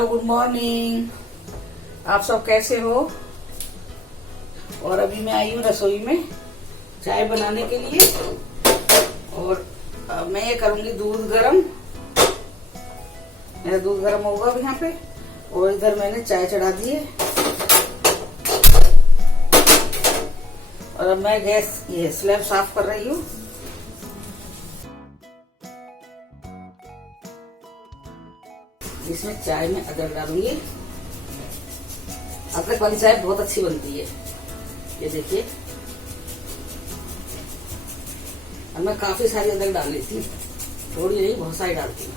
Hello good morning. आप सब कैसे हो? और अभी मैं आई हूँ रसोई में चाय बनाने के लिए। और मैं ये करूंगी दूध गरम। मेरा दूध गरम होगा अभी यहाँ पे। और इधर मैंने चाय चढ़ा दी है। और अब मैं गैस ये स्लैब साफ कर रही हूँ। इसमें चाय में अदरक डालूंगी। अदरक वाली चाय बहुत अच्छी बनती है, ये देखिए। अब मैं काफी सारी अदरक डाल लेती हूँ, थोड़ी नहीं बहुत सारी डालती हूँ।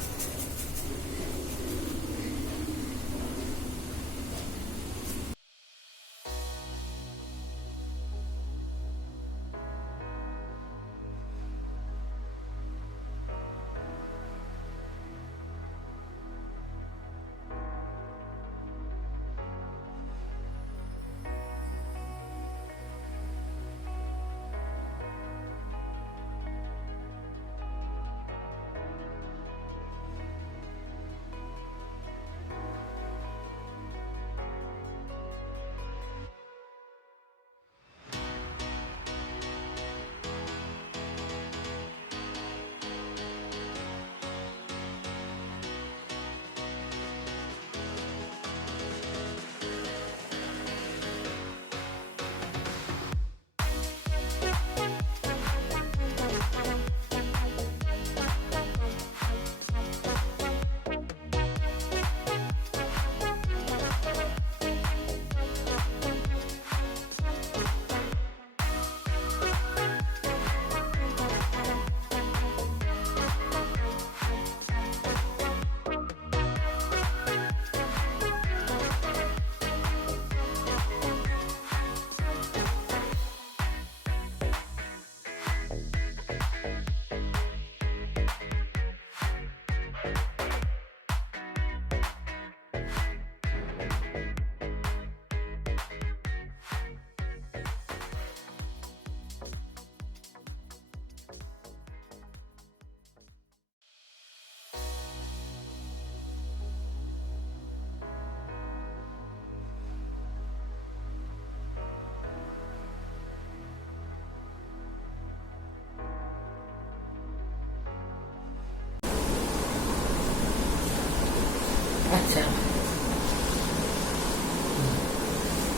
अच्छा,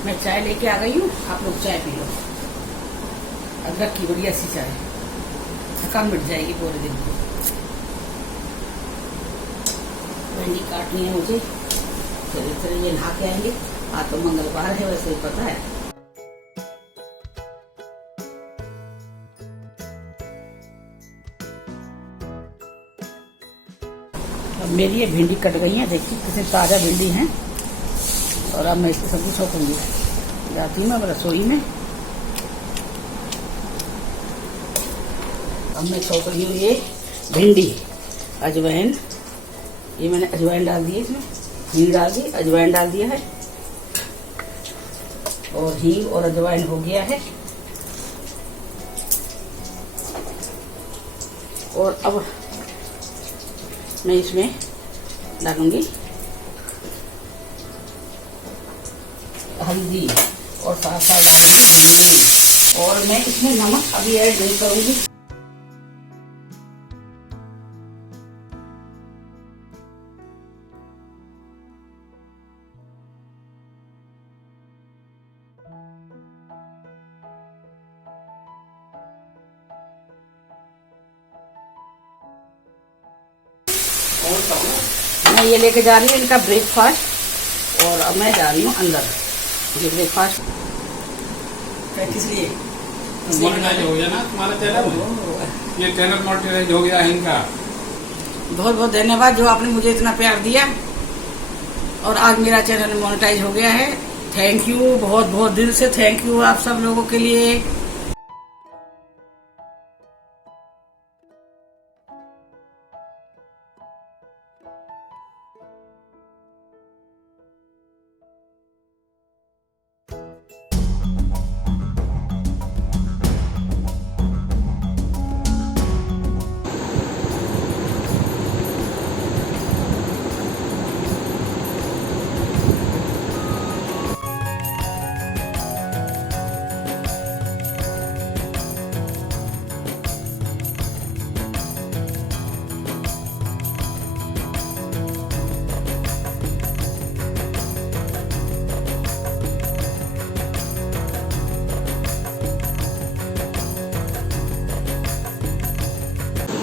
मैं चाय लेके आ गई हूँ, आप लोग चाय पी लो। अदरक की बढ़िया सी चाय, थकान मिट जाएगी पूरे दिन की। भिंडी काटनी है मुझे, चलिए चलिए ये नहा के आएंगे। आज तो मंगलवार है, वैसे ही पता है। अब मेरी ये भिंडी कट गई है, देखिए कितनी ताजा भिंडी है। और अब मैं इसकी सब्जी छोकूंगी। जाती हूँ मैं रसोई में। अब मैं छोक रही हूँ ये भिंडी। अजवाइन, ये मैंने अजवाइन डाल दी है, इसमें हींग डाल दी, अजवाइन डाल दिया है। और हींग और अजवाइन हो गया है। और अब मैं इसमें डालूंगी हल्दी और साथ साथ डालूंगी नमक। और मैं इसमें नमक अभी ऐड नहीं करूंगी। मैं ये लेके जा रही हूँ इनका ब्रेकफास्ट। और अब मैं जा रही हूँ अंदर। ये ब्रेकफास्ट किस लिए मोनेटाइज हो गया ना तुम्हारा चैनल। ये चैनल मोनेटाइज हो गया है इनका। बहुत बहुत धन्यवाद जो आपने मुझे इतना प्यार दिया। और आज मेरा चैनल मोनेटाइज हो गया है। थैंक यू, बहुत बहुत दिल से थैंक यू आप सब लोगों के लिए।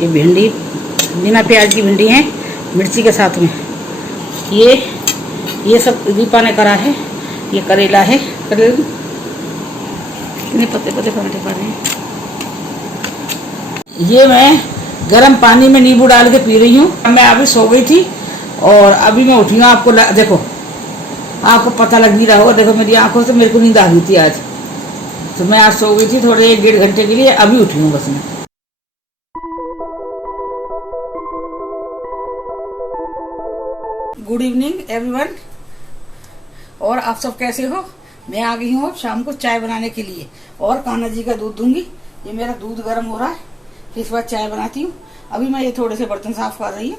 ये भिंडी बिना प्याज की भिंडी है, मिर्ची के साथ में। ये सब दीपा ने करा है। ये करेला है, करेला कितने पत्ते पराठे पा रहे हैं। ये मैं गर्म पानी में नींबू डाल के पी रही हूँ। मैं अभी सो गई थी और अभी मैं उठी हूँ। आपको देखो, आपको पता लग नहीं रहा होगा, देखो मेरी आंखों से मेरे को नींद आ गई थी आज। तो मैं आज सो गई थी थोड़े 1-1.5 घंटे के लिए, अभी उठी हूँ बस मैं। गुड इवनिंग एवरीवन, और आप सब कैसे हो। मैं आ गई हूँ अब शाम को चाय बनाने के लिए, और कान्हा जी का दूध दूंगी। ये मेरा दूध गर्म हो रहा है, फिर इसके बाद चाय बनाती हूँ। अभी मैं ये थोड़े से बर्तन साफ कर रही हूँ।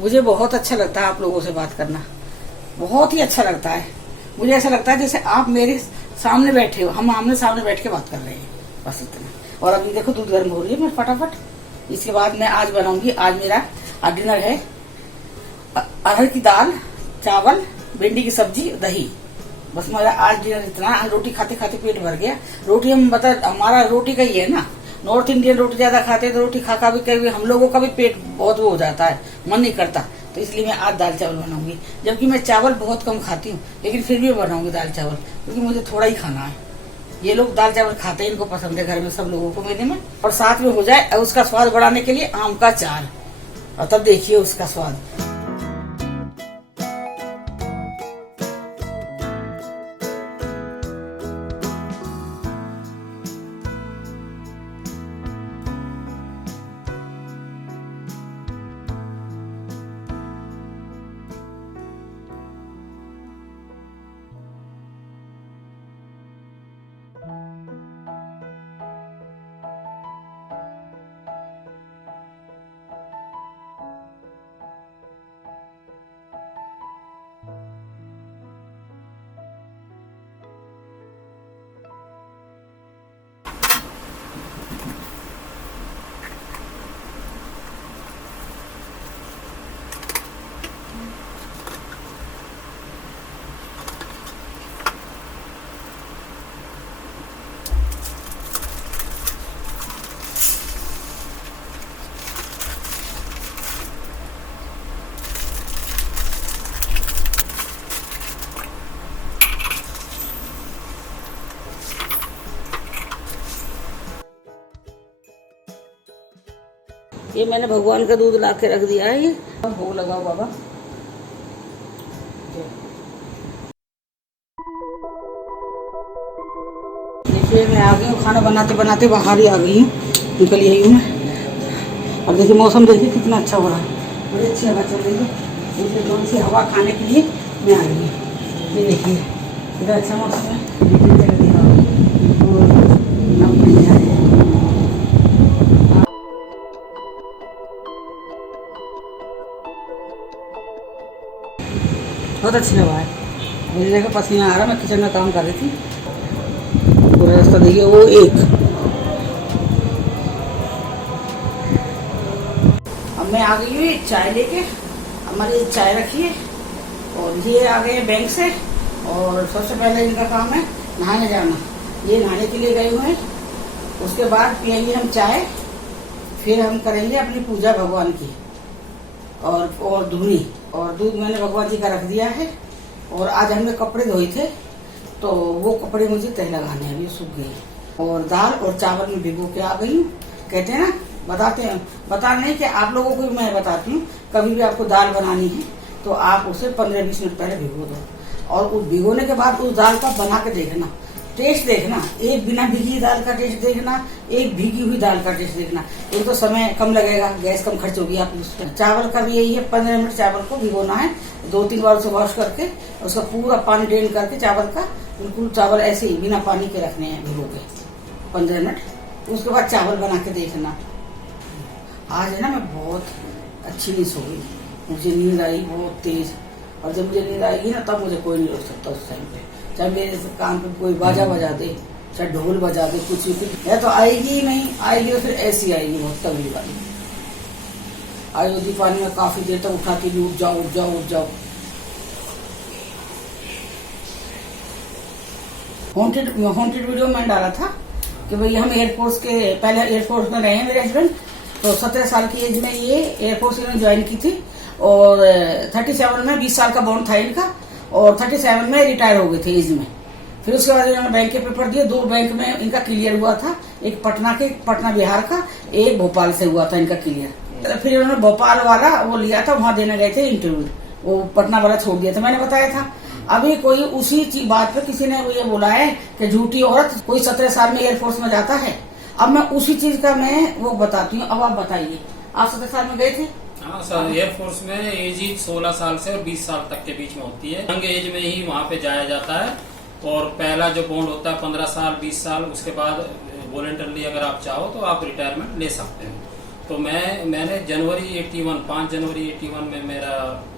मुझे बहुत अच्छा लगता है आप लोगों से बात करना, बहुत ही अच्छा लगता है। मुझे ऐसा लगता है जैसे आप मेरे सामने बैठे हो, हम आमने सामने बैठ के बात कर रहे हैं, बस इतना। और अभी देखो दूध गर्म हो रही है, मैं फटाफट इसके बाद मैं आज बनाऊंगी। आज मेरा डिनर है अरहर की दाल, चावल, भिंडी की सब्जी, दही। बस मेरा आज डिनर इतना। रोटी खाते खाते पेट भर गया। रोटी हमारा रोटी का ही है ना, नॉर्थ इंडियन रोटी ज्यादा खाते हैं, तो रोटी खा भी कभी हम लोगों का भी पेट बहुत वो हो जाता है, मन नहीं करता। तो इसलिए मैं आज दाल चावल बनाऊंगी। जबकि मैं चावल बहुत कम खाती हूँ, लेकिन फिर भी बनाऊंगी दाल चावल, क्योंकि मुझे थोड़ा ही खाना है। ये लोग दाल चावल खाते हैं, इनको पसंद है घर में सब लोगों को, मेरे में। और साथ में हो जाए उसका स्वाद बढ़ाने के लिए आम का अचार, और तब देखिए उसका स्वाद। ये मैंने भगवान का दूध ला के रख दिया है। ये भोग लगाओ बाबा। देखिए मैं आ गई हूँ, खाना बनाते बनाते बाहर ही आ गई हूँ, निकल आई हूँ मैं। और देखिए मौसम देखिए कितना अच्छा हो रहा है, बड़ी अच्छी हवा चल रही है। देखिए थोड़ी सी हवा खाने के लिए मैं आ गई हूँ। ये देखिए कितना अच्छा मौसम है। बहुत अच्छी हवा है। मुझे देखो पसीना आ रहा, मैं किचन में काम कर रही थी। पूरा रास्ता देखिए वो एक। अब मैं आ गई हूँ चाय लेके। हमारी चाय रखी है और ये आ गए बैंक से। और सबसे पहले इनका काम है नहाने जाना। ये नहाने के लिए गए हुए हैं। उसके बाद पियेंगे हम चाय, फिर हम करेंगे अपनी पूजा भगवान की और धुनी। और दूध मैंने भगवान जी का रख दिया है। और आज हमने कपड़े धोए थे, तो वो कपड़े मुझे तह लगाने हैं, अभी सूख गए। और दाल और चावल में भिगो के आ गई हूँ। कहते हैं ना, बता नहीं कि आप लोगों को भी मैं बताती हूँ, कभी भी आपको दाल बनानी है तो आप उसे 15-20 मिनट पहले भिगो दो। और उस भिगोने के बाद उस दाल का बना के देखना, टेस्ट देखना। एक बिना भिगी दाल का टेस्ट देखना, एक भीगी हुई दाल का टेस्ट देखना। एक तो समय कम लगेगा, गैस कम खर्च होगी आप उसमें। चावल का भी यही है, 15 मिनट चावल को भिगोना है। 2-3 बार उसे वॉश करके उसका पूरा पानी ड्रेन करके चावल का बिल्कुल चावल ऐसे ही बिना पानी के रखने हैं भिगो के 15 मिनट। उसके बाद चावल बना के देखना। आज है ना मैं बहुत अच्छी नींद सो गई, मुझे नींद आई बहुत तेज। और जब मुझे नींद आएगी ना तब मुझे कोई नहीं रोक सकता उस टाइम पे। चाहे मेरे कान पे कोई बाजा बजा दे, चाहे ढोल बजा दे, कुछ भी तो आएगी ही नहीं। आएगी तो फिर ऐसी आएगी बहुत तगड़ी वाली। आज दीपावली में काफी देर तक उठाती थी, उठ जाओ उठ जाओ उठ जाओ। हॉन्टेड वीडियो मैंने डाला था कि भाई हम एयरफोर्स के, पहले एयरफोर्स में रहे हैं मेरे हस्बैंड, तो 17 साल की एज में ये एयरफोर्स इन्होंने ज्वाइन की थी और 37 में 20 साल का बॉन्ड था इनका और 37 में रिटायर हो गए थे एज में। फिर उसके बाद इन्होंने बैंक के पेपर दिए, 2 बैंक में इनका क्लियर हुआ था, एक पटना बिहार का, एक भोपाल से हुआ था इनका क्लियर। फिर इन्होंने भोपाल वाला वो लिया था, वहां देने गए थे इंटरव्यू, वो पटना वाला छोड़ दिया था, मैंने बताया था। अभी कोई उसी बात पे किसी ने ये बोला है कि झूठी औरत कोई 17 साल में एयरफोर्स में जाता है। अब मैं उसी चीज का मैं वो बताती हूँ। अब आप बताइए, आप 17 साल में गए थे? हाँ सर, एयरफोर्स में एज ही 16 साल से और 20 साल तक के बीच में होती है। यंग एज में ही वहाँ पे जाया जाता है और पहला जो बॉन्ड होता है 15 साल 20 साल, उसके बाद वॉलंटरली अगर आप चाहो तो आप रिटायरमेंट ले सकते हो। तो मैंने जनवरी 81 5 जनवरी 81 में मेरा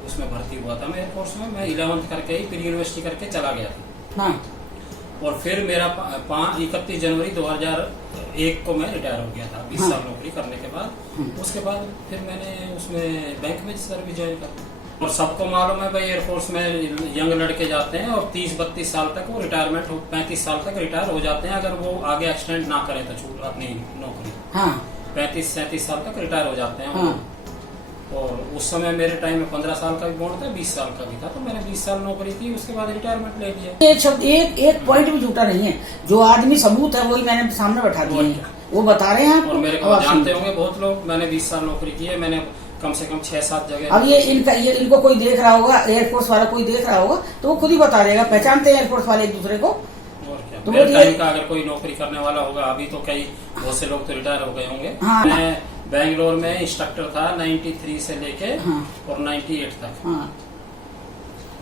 उसमें भर्ती हुआ था मैं एयरफोर्स में। मैं 11th करके ही प्री यूनिवर्सिटी करके चला गया था। हाँ। और फिर मेरा 31 जनवरी 2001 को मैं रिटायर हो गया था 20 साल नौकरी करने के बाद। उसके बाद फिर मैंने उसमें बैंक में सर्विस ज्वाइन कर। और सबको मालूम है भाई एयरफोर्स में यंग लड़के जाते हैं और 30-32 साल तक वो रिटायरमेंट 35 साल तक रिटायर हो जाते हैं अगर वो आगे एक्सटेंड ना करें तो छूट अपनी नौकरी। हाँ। 35-37 साल तक रिटायर हो जाते हैं। हाँ। और उस समय मेरे टाइम में 15 साल का भी बॉन्ड था, 20 साल का भी था, तो मैंने 20 साल नौकरी की, उसके बाद रिटायरमेंट ले लिया। एक शब्द एक पॉइंट भी झूठा नहीं है, जो आदमी सबूत है वही मैंने सामने बैठा दिया है, वो बता रहे हैं। और मेरे को जानते होंगे बहुत लोग, मैंने 20 साल नौकरी की है, मैंने कम से कम 6-7 जगह। अब ये इनको कोई देख रहा होगा, एयरफोर्स वाला कोई देख रहा होगा तो वो खुद ही बता देगा, पहचानते हैं एयरफोर्स वाले एक दूसरे को। और क्या, तो मेरे टाइम का अगर कोई नौकरी करने वाला होगा, अभी तो बहुत से लोग तो रिटायर हो गए होंगे। हाँ। मैं बैंगलोर में इंस्ट्रक्टर था 93 से लेके हाँ। और 98 तक। हाँ।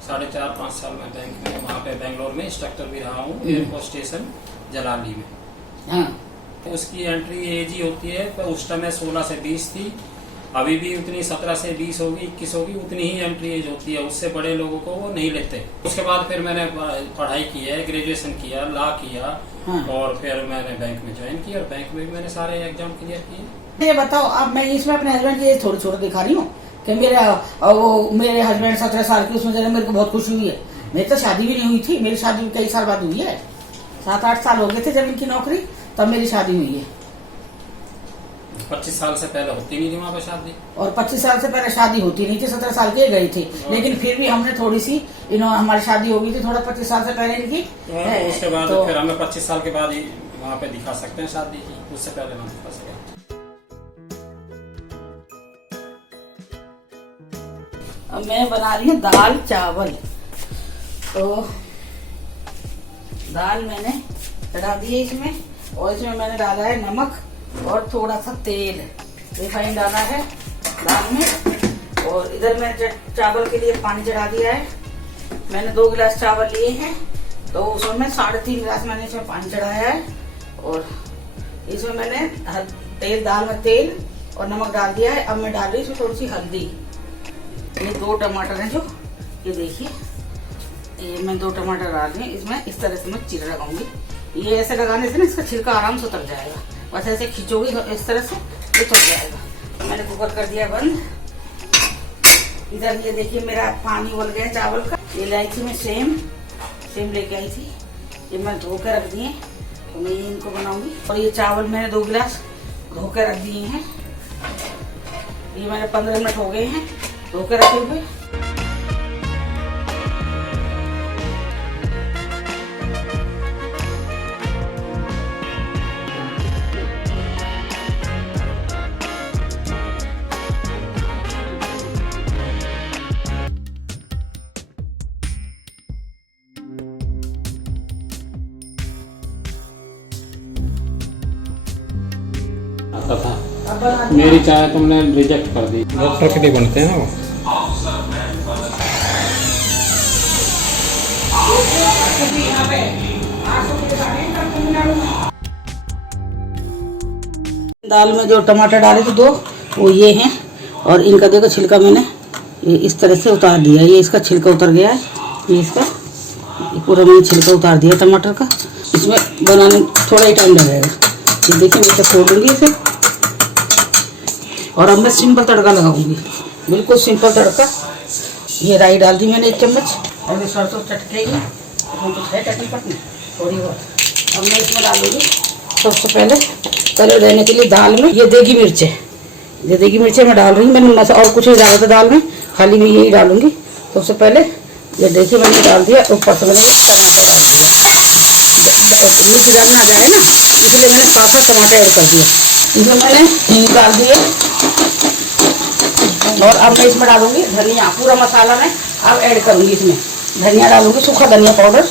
4.5-5 साल में बैंक में वहाँ पे बैंगलोर में इंस्ट्रक्टर भी रहा हूँ, एयरफोर्स स्टेशन जलाली में। हाँ। तो उसकी एंट्री एज ही होती है, तो उस टाइम 16 से 20 थी, अभी भी उतनी 17 से 20 होगी 21 होगी, उतनी ही एंट्री एज होती है, उससे बड़े लोगों को वो नहीं लेते। उसके बाद फिर मैंने पढ़ाई की है, ग्रेजुएशन किया, लॉ किया। हाँ। और फिर मैंने बैंक में ज्वाइन किया और बैंक में भी मैंने सारे एग्जाम क्लियर किए। ये बताओ, अब मैं इसमें अपने हस्बैंड की थोड़ी छोटी दिखा रही हूँ कि मेरे हस्बैंड 17 साल की, उसमें मेरे को बहुत खुशी हुई है। मेरी तो शादी भी नहीं हुई थी, मेरी शादी कई साल बाद हुई है, 7-8 साल हो गए थे जब इनकी नौकरी, तब मेरी शादी हुई है। 25 साल से पहले होती नहीं थी वहाँ पे शादी, और 25 साल से पहले शादी होती नहीं थी, 17 साल के गए थे, लेकिन फिर भी हमने थोड़ी सी हमारी शादी हो गई थी थोड़ा 25 साल से पहले इनकी। उसके बाद तो फिर हमें 25 साल के बाद ही वहाँ पे दिखा सकते हैं शादी की, उससे पहले ना दिखा सके। अब मैं बना रही हूँ दाल चावल। तो दाल मैंने चढ़ा दी है इसमें, और इसमें मैंने डाला है नमक और थोड़ा सा तेल, रिफाइन डाला है दाल में। और इधर मैंने चावल के लिए पानी चढ़ा दिया है। मैंने 2 गिलास चावल लिए हैं, तो उसमें 3.5 गिलास मैंने इसमें पानी चढ़ाया है। और इसमें मैंने दाल में तेल और नमक डाल दिया है। अब मैं डाल रही हूँ इसमें थोड़ी सी हल्दी। ये 2 टमाटर हैं, जो ये देखिए, ये मैं 2 टमाटर डाल रही हूँ इसमें। इस तरह से मैं चिरा लगाऊंगी, ये ऐसे लगाने से ना इसका छिलका आराम से उतर जाएगा, बस ऐसे खिंचोगी इस तरह से ये उतर जाएगा। मैंने कुकर कर दिया बंद। इधर ये देखिए मेरा पानी उबल गया चावल का। ये लाई थी मैं सेम लेके आई थी, ये मैं धो के रख दिए, तो मैं ये इनको बनाऊंगी। और ये चावल मैंने 2 गिलास धो के रख दिए हैं, ये मैंने 15 मिनट हो गए हैं धो के रखे हुए। था मेरी चाय तुमने रिजेक्ट कर दी। डॉक्टर के लिए बनते हैं ना वो। दाल में जो टमाटर डाले थे 2, वो ये हैं। और इनका देखो छिलका मैंने ये इस तरह से उतार दिया, ये इसका छिलका उतर गया है, ये इसका पूरा मैंने छिलका उतार दिया टमाटर का। इसमें बनाने में थोड़ा ही टाइम लगेगा। ये देखिए मैं तो छोड़ दूँगी इसे। और अब मैं सिंपल तड़का लगाऊंगी, बिल्कुल सिंपल तड़का। ये राई डाल दी मैंने 1 चम्मच, और सरसों चटकेगी, तो है चटनी पटनी थोड़ी बहुत। अब मैं इसमें डालूंगी सबसे पहले कलर देने के लिए दाल में ये देगी मिर्चें, ये देगी मिर्चें मैं डाल रही हूँ। मैंने और कुछ नहीं डाला था दाल में, खाली मैं यही डालूंगी। सबसे पहले ये देखिए मैंने डाल दिया, ऊपर से मैंने टमाटर डाल दिया। मिर्च जम ना जाए ना, इसलिए मैंने साथ साथ टमाटर ऐड कर दिया। इसमें मैंने हींग डाल दिए और अब मैं इसमें डालूंगी धनिया। पूरा मसाला मैं अब ऐड करूंगी, इसमें धनिया डालूंगी, सूखा धनिया पाउडर।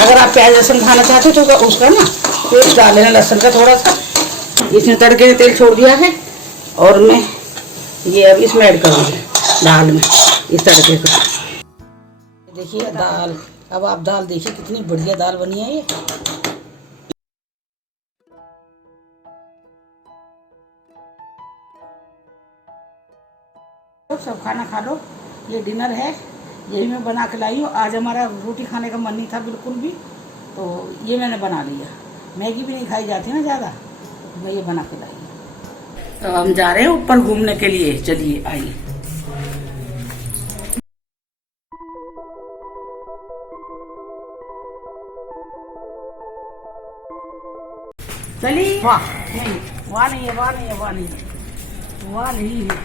अगर आप प्याज लहसुन खाना चाहते हो तो उसका ना पेस्ट डाल लेना, लहसुन का थोड़ा सा। इसमें तड़के ने तेल छोड़ दिया है और मैं ये अब इसमें ऐड करूँगी दाल में, इस तड़के को। देखिए दाल, अब आप दाल देखिए कितनी बढ़िया दाल बनी है ये। सब खाना खा लो, ये डिनर है, यही मैं बना के लाई हूँ। आज हमारा रोटी खाने का मन नहीं था बिल्कुल भी, तो ये मैंने बना लिया। मैगी भी नहीं खाई जाती ना ज़्यादा, तो मैं ये बना के लाई हूँ। तो हम जा रहे हैं ऊपर घूमने के लिए, चलिए आइए। चलिए, वाह नहीं, वाह नहीं है, वाह नहीं है, वाह नहीं है, वाह नहीं है।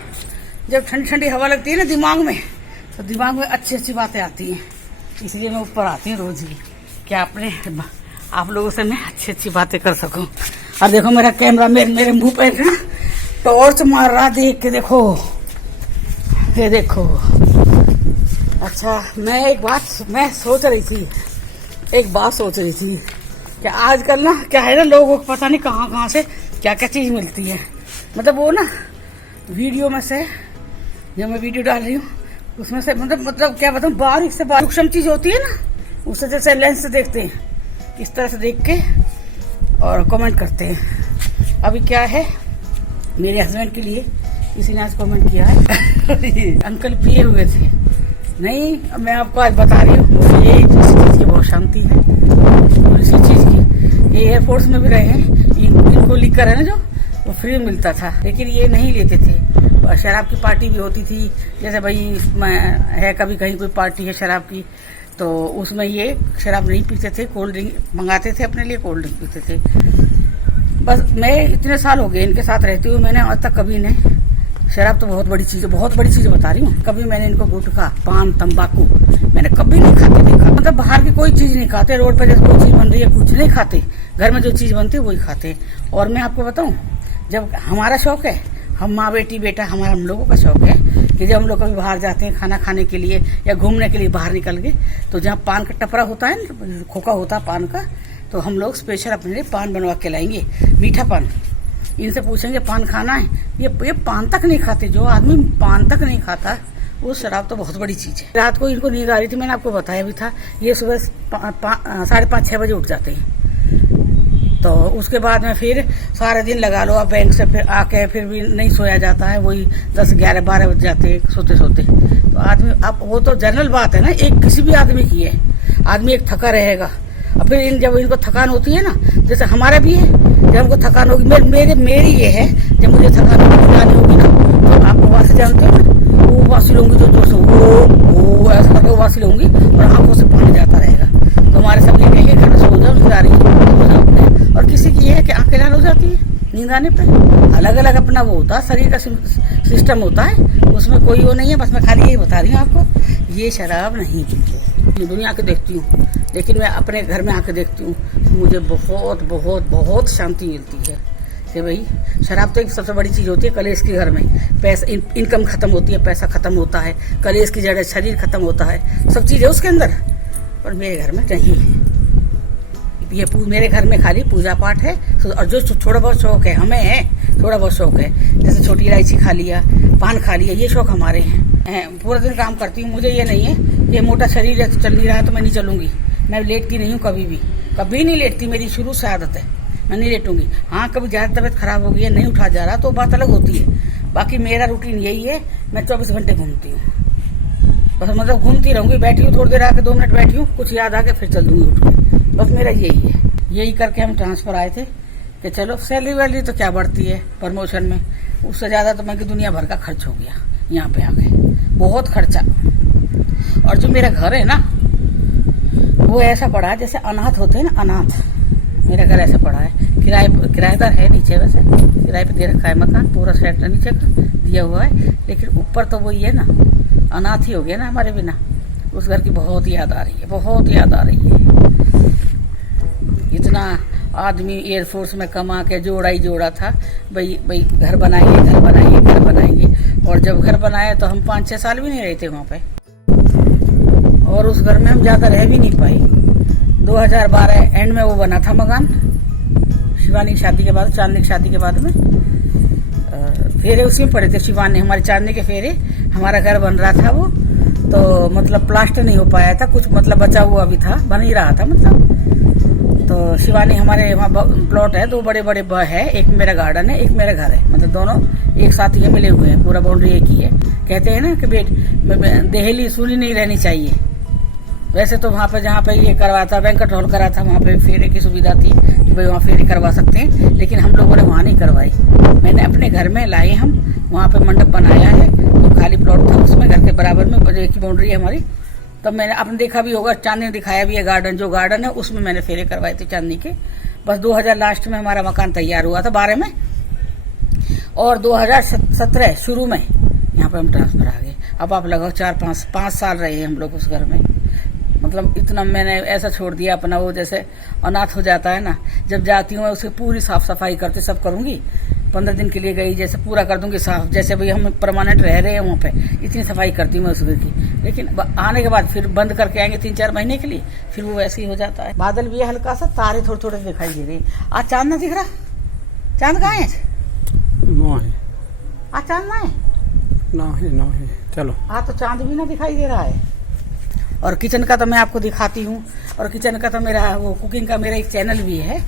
जब ठंडी ठंडी हवा लगती है ना दिमाग में, तो दिमाग में अच्छी अच्छी बातें आती हैं, इसलिए मैं ऊपर आती हूँ रोज ही, क्या आप लोगों से मैं अच्छी अच्छी बातें कर सकूं। और देखो मेरा कैमरा मेरे मुंह पे ना टॉर्च मार रहा, देख के देखो, ये देखो। अच्छा, मैं सोच रही थी कि आजकल ना क्या है ना, लोगों को पता नहीं कहाँ कहाँ से क्या क्या चीज़ मिलती है। मतलब वो ना वीडियो में से, जब मैं वीडियो डाल रही हूँ उसमें से मतलब क्या बताऊँ, बारीक से बारीक सूक्ष्म चीज होती है ना, उससे जैसे लेंस से देखते हैं, इस तरह से देख के और कमेंट करते हैं। अभी क्या है, मेरे हस्बैंड के लिए किसी ने आज कमेंट किया है अंकल पिए हुए थे। नहीं, मैं आपको आज बता रही हूँ, मुझे इसी चीज़ की बहुत शांति है, इसी चीज़ की। ये एयरफोर्स में भी रहे हैं, इनको लीकर है ना जो, वो फ्री मिलता था, लेकिन ये नहीं लेते थे। शराब की पार्टी भी होती थी, जैसे भाई है कभी कहीं कोई पार्टी है शराब की, तो उसमें ये शराब नहीं पीते थे, कोल्ड ड्रिंक मंगाते थे अपने लिए, कोल्ड ड्रिंक पीते थे। बस मैं इतने साल हो गए इनके साथ रहती हूँ, मैंने आज तक कभी नहीं, शराब तो बहुत बड़ी चीज़ बता रही हूँ, कभी मैंने इनको गुटखा, पान, तंबाकू मैंने कभी नहीं खाते देखा। मतलब बाहर की कोई चीज़ नहीं खाते, रोड पर जैसे कोई चीज़ बन रही है कुछ नहीं खाते, घर में जो चीज़ बनती है वही खाते। और मैं आपको बताऊँ, जब हमारा शौक है, हम माँ बेटी बेटा हम लोगों का शौक है कि जब हम लोग कभी बाहर जाते हैं खाना खाने के लिए या घूमने के लिए बाहर निकल गए, तो जहाँ पान का टपरा होता है ना, खोखा होता है पान का, तो हम लोग स्पेशल अपने लिए पान बनवा के लाएंगे, मीठा पान। इनसे पूछेंगे पान खाना है, ये पान तक नहीं खाते। जो आदमी पान तक नहीं खाता, वो शराब तो बहुत बड़ी चीज़ है। रात को इनको नींद आ रही थी, मैंने आपको बताया भी था, ये सुबह 5:30-6 बजे उठ जाते हैं। तो उसके बाद में फिर सारे दिन लगा लो, अब बैंक से फिर आके फिर भी नहीं सोया जाता है, वही 10-11-12 बज जाते हैं सोते सोते। तो आदमी, अब वो तो जनरल बात है ना, एक किसी भी आदमी की है, आदमी एक थका रहेगा। और फिर जब इनको थकान होती है ना, जैसे हमारा भी है, जब हमको थकान होगी, मेरी ये है, जब मुझे थकान होगी ना, तो आप उपवास जानते हो ना, वो वासी लूंगी, जो वो ऐसा करके वासी लूंगी और आंखों से पानी जाता रहेगा। तो हमारे सब ये कहेंगे घर में सो जाओ, नींद आ रही है। और किसी की ये है कि आंखें लाल हो जाती है नींद आने पे। अलग अलग अपना वो होता है, शरीर का सिस्टम होता है, उसमें कोई वो नहीं है। बस मैं खाली यही बता रही हूँ आपको, ये शराब नहीं पीते। दुनिया के देखती हूँ, लेकिन मैं अपने घर में आके देखती हूँ, मुझे बहुत बहुत बहुत शांति मिलती है कि भाई शराब तो एक सबसे बड़ी चीज़ होती है कलेश के घर में। पैसा, इनकम खत्म होती है, पैसा खत्म होता है, कलेश की जड़, शरीर खत्म होता है, सब चीज़ है उसके अंदर। पर मेरे घर में नहीं है ये, मेरे घर में खाली पूजा पाठ है। और जो थोड़ा बहुत शौक है हमें है, थोड़ा बहुत शौक है, जैसे छोटी इलायची खा लिया, पान खा लिया, ये शौक हमारे हैं। पूरा दिन काम करती हूँ, मुझे ये नहीं है कि मोटा शरीर है तो चल नहीं रहा है तो मैं नहीं चलूंगी। मैं लेटती नहीं हूँ, कभी नहीं लेटती, मेरी शुरू से आदत है, मैं नहीं लेटूंगी। हाँ, कभी ज़्यादा तबीयत खराब हो गई है, नहीं उठा जा रहा, तो बात अलग होती है। बाकी मेरा रूटीन यही है, मैं 24 घंटे घूमती हूँ, बस मतलब घूमती रहूंगी। बैठी हूँ थोड़ी देर आके 2 मिनट बैठी हूँ, कुछ याद आके फिर चल दूंगी उठ के। बस मेरा यही है। यही करके हम ट्रांसफर आए थे कि चलो सैलरी वैलरी तो क्या बढ़ती है प्रमोशन में, उससे ज़्यादा तो मैं कि दुनिया भर का खर्च हो गया यहाँ पे आके, बहुत खर्चा। और जो मेरा घर है ना, वो ऐसा पड़ा है जैसे अनाथ होते हैं ना, अनाथ, मेरा घर ऐसे पड़ा है, किराएदार है नीचे, वैसे किराए पे दे रखा है मकान, पूरा सेट नीचे का दिया हुआ है, लेकिन ऊपर तो वही है ना, अनाथ ही हो गया ना हमारे बिना। उस घर की बहुत याद आ रही है, बहुत याद आ रही है। इतना आदमी एयरफोर्स में कमा के जोड़ा था, भाई घर बनाएंगे, घर बनाएंगे, घर बनाएंगे। और जब घर बनाया तो हम 5-6 साल भी नहीं रहे थे वहाँ पे, और उस घर में हम ज्यादा रह भी नहीं पाए। 2012 एंड में वो बना था मकान, शिवानी की शादी के बाद, चांदनी की शादी के बाद में फेरे उसी में पड़े थे। शिवानी हमारी चांदनी के फेरे, हमारा घर बन रहा था वो, तो मतलब प्लास्टर नहीं हो पाया था, कुछ मतलब बचा हुआ भी था, बन ही रहा था मतलब। तो शिवानी हमारे वहाँ प्लॉट है, 2 बड़े है, एक मेरा गार्डन है, एक मेरा घर है, मतलब दोनों एक साथ ये मिले हुए हैं, पूरा बाउंड्री एक ही है। कहते हैं ना कि देहली सूनी नहीं रहनी चाहिए। वैसे तो वहाँ पे जहाँ पे ये करवाता, वेंकट हॉल करा था, वहाँ पे फेरे की सुविधा थी कि भाई वहाँ फेरे करवा सकते हैं, लेकिन हम लोगों ने वहाँ नहीं करवाई। मैंने अपने घर में लाए, हम वहाँ पे मंडप बनाया है, जो खाली प्लॉट था उसमें, घर के बराबर में एक ही बाउंड्री है हमारी। तब मैंने आपने देखा भी होगा, चांदनी ने दिखाया भी है गार्डन, जो गार्डन है उसमें मैंने फेरे करवाए थे चांदनी के। बस 2000 लास्ट में हमारा मकान तैयार हुआ था, 12 में, और 2017 शुरू में यहाँ पे हम ट्रांसफर आ गए। अब आप लगभग 4-5 साल रहे हैं हम लोग उस घर में। मतलब इतना मैंने ऐसा छोड़ दिया अपना, वो जैसे अनाथ हो जाता है ना, जब जाती हूँ मैं उसकी पूरी साफ सफाई करते सब करूंगी। 15 दिन के लिए गई, जैसे पूरा कर दूंगी साफ, जैसे भाई हम परमानेंट रह रहे हैं वहाँ पे, इतनी सफाई करती हूँ मैं उस घर की। लेकिन आने के बाद फिर बंद करके आएंगे 3-4 महीने के लिए, फिर वो वैसे ही हो जाता है। बादल भी है हल्का सा, तारे थोड़े थोड़े दिखाई दे रहे। आज चांद ना दिख रहा, चांद कहाँ है? आज चांद ना है, चलो आज तो चांद भी ना दिखाई दे रहा है। और किचन का तो मैं आपको दिखाती हूँ, और किचन का तो मेरा वो कुकिंग का मेरा एक चैनल भी है।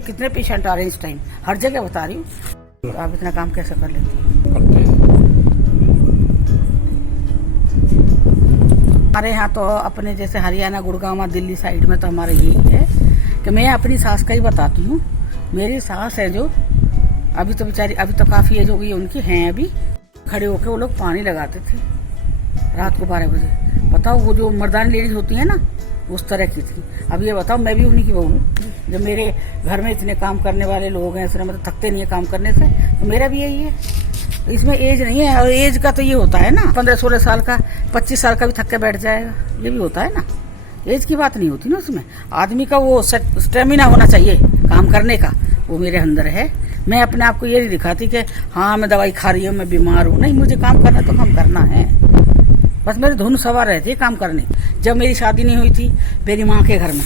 कितने पेशेंट आ रहे हैं इस टाइम, हर जगह बता रही हूँ। तो आप इतना काम कैसे कर लेती हैं? हमारे यहाँ तो अपने जैसे हरियाणा, गुड़गांव, दिल्ली साइड में तो हमारे यही है कि मैं अपनी सास का ही बताती हूँ। मेरी सास है जो, अभी तो बेचारी, अभी तो काफी एज हो गई उनकी, हैं अभी, खड़े होके वो लोग पानी लगाते थे रात को 12 बजे। बताओ, वो जो मर्दानी लेडीज होती है ना, उस तरह की थी। अब ये बताओ, मैं भी उन्हीं की बहू हूँ। जब मेरे घर में इतने काम करने वाले लोग हैं, इसलिए मतलब थकते नहीं है काम करने से, तो मेरा भी यही है। इसमें एज नहीं है, और एज का तो ये होता है ना, 15-16 साल का, 25 साल का भी थक के बैठ जाएगा, ये भी होता है ना। एज की बात नहीं होती ना उसमें, आदमी का वो स्टेमिना होना चाहिए काम करने का, वो मेरे अंदर है। मैं अपने आप को ये नहीं दिखाती कि हाँ मैं दवाई खा रही हूँ, मैं बीमार हूँ, नहीं, मुझे काम करना तो काम करना है। बस मेरी धुन सवार रहती है काम करने। जब मेरी शादी नहीं हुई थी, मेरी माँ के घर में,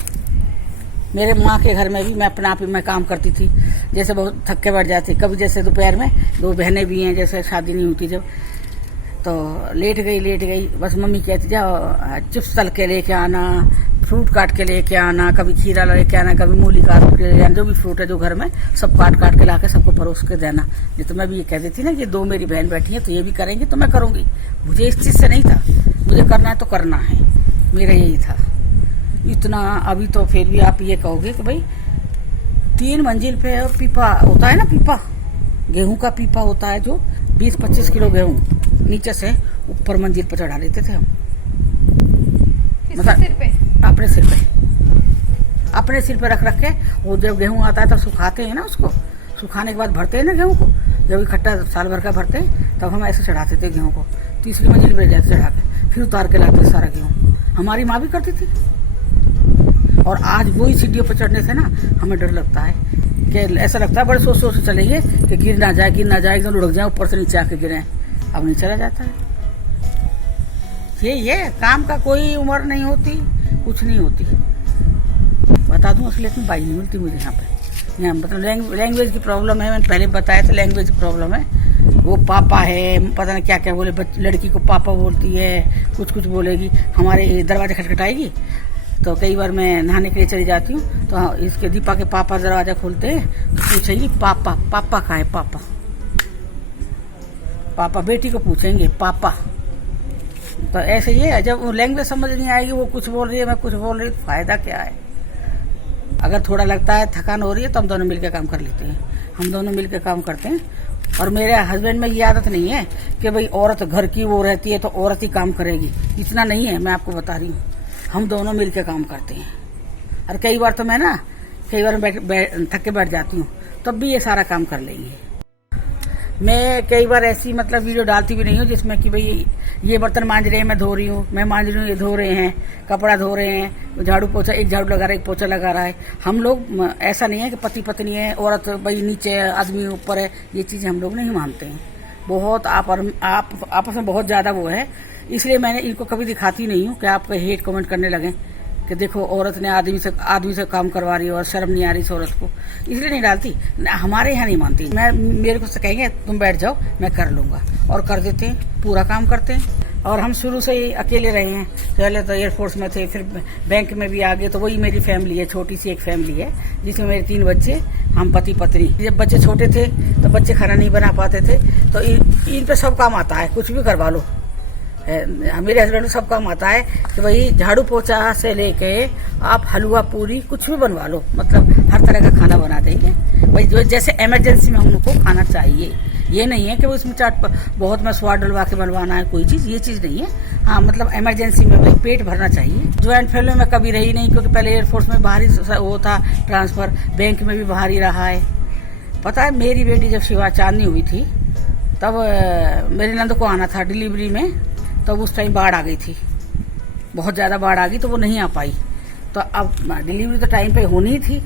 मेरे माँ के घर में भी मैं अपने आप ही मैं काम करती थी। जैसे बहुत थक के बैठ जाती, कभी जैसे दोपहर में 2 बहनें भी हैं, जैसे शादी नहीं हुई थी जब, तो लेट गई, बस मम्मी कहती जाओ चिप्स तल के लेके आना, फ्रूट काट के लेके आना, कभी खीरा लेके आना, कभी मूली काट के लेके आना, जो भी फ्रूट है जो घर में सब काट के लाके सबको परोस के देना। नहीं तो मैं भी ये कह देती ना कि 2 मेरी बहन बैठी है तो ये भी करेंगी तो मैं करूंगी। मुझे इस चीज से नहीं था, मुझे करना है तो करना है, मेरा यही था। इतना अभी तो फिर भी आप ये कहोगे कि भाई 3 मंजिल पे पीपा होता है ना, पीपा गेहूं का पीपा होता है, जो 20-25 किलो गेहूं नीचे से ऊपर मंजिल पर चढ़ा लेते थे हम। मतलब सिर पे? अपने सिर पे रख के, वो जब गेहूं आता है तब सुखाते हैं ना, उसको सुखाने के बाद भरते हैं ना गेहूं को, जब इकट्ठा साल भर का भरते हैं तब हम ऐसे चढ़ाते थे गेहूं को, 3री मंजिल पे जाते चढ़ा के, फिर उतार के लाते सारा गेहूं। हमारी माँ भी करती थी। और आज वही सीढ़ियों पर चढ़ने से ना हमें डर लगता है, कि ऐसा लगता है बड़े सोच से चलेंगे कि गिर ना जाए, एकदम लुढ़क जाए, ऊपर से नीचे आके गिरे। अब नहीं चला जाता है। ये काम का कोई उम्र नहीं होती, कुछ नहीं होती। बता दूं, असलियत में बाई नहीं मिलती मुझे यहाँ पे। यहाँ मतलब लैंग्वेज की प्रॉब्लम है, मैंने पहले बताया था, लैंग्वेज की प्रॉब्लम है। वो पापा है, पता नहीं क्या क्या बोले, लड़की को पापा बोलती है, कुछ बोलेगी। हमारे दरवाजा खटखटाएगी तो कई बार मैं नहाने के लिए चली जाती हूँ, तो इसके दीपा के पापा दरवाजा खोलते हैं तो पूछेंगी पापा कहाँ है, पापा बेटी को पूछेंगे पापा। तो ऐसे ही है, जब लैंग्वेज समझ नहीं आएगी, वो कुछ बोल रही है मैं कुछ बोल रही, फायदा क्या है। अगर थोड़ा लगता है थकान हो रही है तो हम दोनों मिलकर काम कर लेते हैं, हम दोनों मिलकर काम करते हैं। और मेरे हस्बैंड में ये आदत नहीं है कि भाई औरत घर की वो रहती है तो औरत ही काम करेगी, इतना नहीं है, मैं आपको बता रही हूँ। हम दोनों मिलकर काम करते हैं। और कई बार तो मैं थक के बैठ जाती हूँ, तब भी ये सारा काम कर लेंगे। मैं कई बार ऐसी मतलब वीडियो डालती भी नहीं हूँ जिसमें कि भाई ये बर्तन मांज रहे हैं, मैं धो रही हूँ, मैं मांज रही हूँ, ये धो रहे हैं, कपड़ा धो रहे हैं, झाड़ू पोछा, एक झाड़ू लगा रहा है, एक पोछा लगा रहा है। हम लोग ऐसा नहीं है कि पति पत्नी है, औरत भाई नीचे है, आदमी ऊपर है, ये चीजें हम लोग नहीं मानते हैं। बहुत आप आपस में बहुत ज्यादा वो है, इसलिए मैंने इनको कभी दिखाती नहीं हूँ कि आप हेट कमेंट करने लगे कि देखो औरत ने आदमी से काम करवा रही है और शर्म नहीं आ रही इस औरत को, इसलिए नहीं डालती। हमारे यहाँ नहीं मानती। मेरे को कहेंगे तुम बैठ जाओ, मैं कर लूंगा, और कर देते हैं, पूरा काम करते हैं। और हम शुरू से ही अकेले रहे हैं, पहले तो एयरफोर्स में थे, फिर बैंक में भी आ गए, तो वही मेरी फैमिली है, छोटी सी एक फैमिली है जिसमें मेरे 3 बच्चे, हम पति पत्नी। जब बच्चे छोटे थे तो बच्चे खाना नहीं बना पाते थे, तो इन पे सब काम आता है, कुछ भी करवा लो। मेरे हस्बैंड को सब काम आता है कि भाई झाड़ू पोछा से लेके आप हलवा पूरी कुछ भी बनवा लो, मतलब हर तरह का खाना बना देंगे भाई, जो जैसे इमरजेंसी में हम लोग को खाना चाहिए। ये नहीं है कि वो इसमें बहुत में स्वाद डलवा के बनवाना है कोई चीज, ये चीज नहीं है। हाँ, मतलब इमरजेंसी में भाई पेट भरना चाहिए। ज्वाइंट फैमिली में कभी रही नहीं, क्योंकि पहले एयरफोर्स में बाहर ही वो था ट्रांसफर, बैंक में भी बाहर ही रहा है। पता है मेरी बेटी जब शिवा चांदनी हुई थी तब मेरी नंद को आना था डिलीवरी में, तब उस टाइम बाढ़ आ गई थी, बहुत ज्यादा बाढ़ आ गई, तो वो नहीं आ पाई। तो अब डिलीवरी तो टाइम पे होनी ही थी,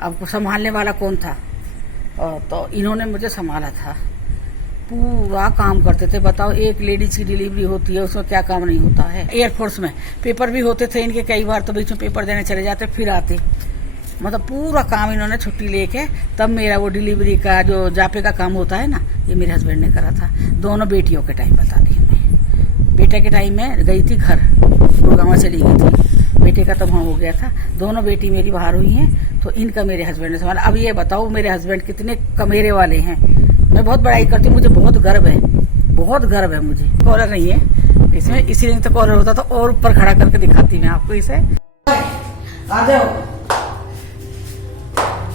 अब संभालने वाला कौन था, तो इन्होंने मुझे संभाला था, पूरा काम करते थे। बताओ एक लेडीज की डिलीवरी होती है, उसमें क्या काम नहीं होता है। एयरफोर्स में पेपर भी होते थे इनके, कई बार तो बीच में पेपर देने चले जाते फिर आते, मतलब पूरा काम इन्होंने छुट्टी लेके, तब मेरा वो डिलीवरी का जो जापे का काम होता है ना, ये मेरे हस्बैंड ने करा था। दोनों बेटियों के टाइम बता दी मैं, बेटे के टाइम में गई थी घर, गुड़गांव चली गई थी, बेटे का तब वहाँ हो गया था। दोनों बेटी मेरी बाहर हुई हैं, तो इनका मेरे हस्बैंड ने संभाला। अब ये बताओ मेरे हस्बैंड कितने कमेरे वाले हैं, मैं बहुत बड़ाई करती हूँ, मुझे बहुत गर्व है, बहुत गर्व है मुझे। कॉलर नहीं है इसमें, इसीलिए तो कॉलर होता तो और ऊपर खड़ा करके दिखाती मैं आपको इसे। आ जाओ,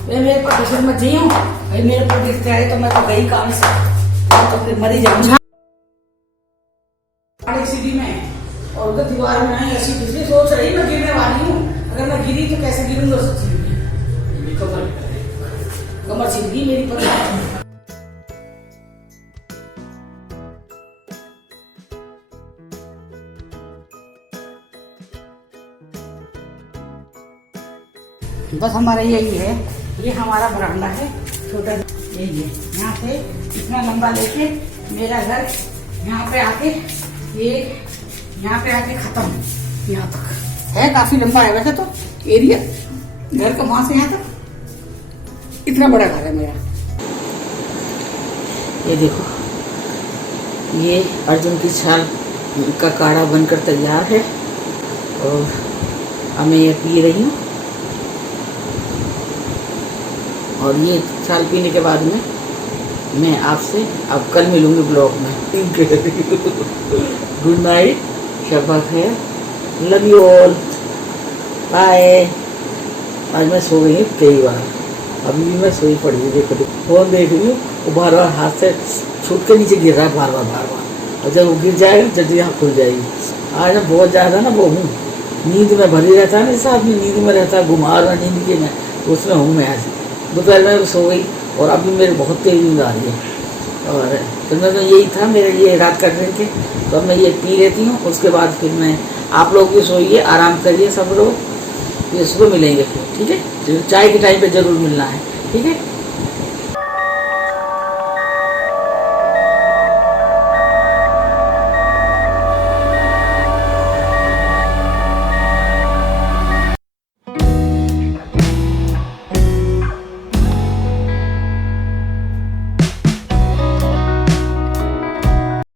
मेरे पर मत जी हूँ, मेरे पर दिखते आए तो मैं तो गई काम से, तो फिर मरी जाऊंगी सीढ़ी में, और उधर दीवार में आई ऐसी बिजली सोच रही मैं गिरने वाली हूँ, अगर मैं गिरी तो कैसे गिरूंगा, कमर छिल गई मेरी पर। बस हमारा यही है, ये हमारा बरामदा है छोटा, यही है। यहाँ से इतना लंबा लेके मेरा घर यहाँ पे आके, ये यहाँ पे आके खत्म, यहाँ तक है, काफी लंबा है वैसे तो एरिया घर का, वहां से यहाँ तक इतना बड़ा घर है मेरा। ये देखो, ये अर्जुन की छाल का काढ़ा बनकर तैयार है, और अब मैं ये पी रही हूँ, और ये छाल पीने के बाद में मैं आपसे अब कल मिलूंगी ब्लॉग में। गुड नाइट, शब्बा खैर, लव यू ऑल, बाय। आज मैं सो गई कई बार, अभी भी मैं सोई पड़ी हूँ, देखो फोन देख रही हूँ, वो बार बार हाथ से छूट के नीचे गिर रहा है, बार बार, और जब वो गिर जाएगा जल्दी आँख खुल जाएगी। आज मैं बहुत ज़्यादा ना वो हूँ, नींद में भरी रहता है ना, जैसा आदमी नींद में रहता है, घुमार में नींद के, मैं उसमें हूँ मैं। आज दोपहर में सो गई और अभी मेरे बहुत तेज नींद आ रही है, और तो मैं तो यही था मेरा ये रात का ड्रिंक है, तो अब मैं ये पी लेती हूँ, उसके बाद फिर मैं, आप लोग भी सोइए, आराम करिए सब लोग, ये सुबह मिलेंगे फिर, ठीक है, चाय के टाइम पे जरूर मिलना है, ठीक है।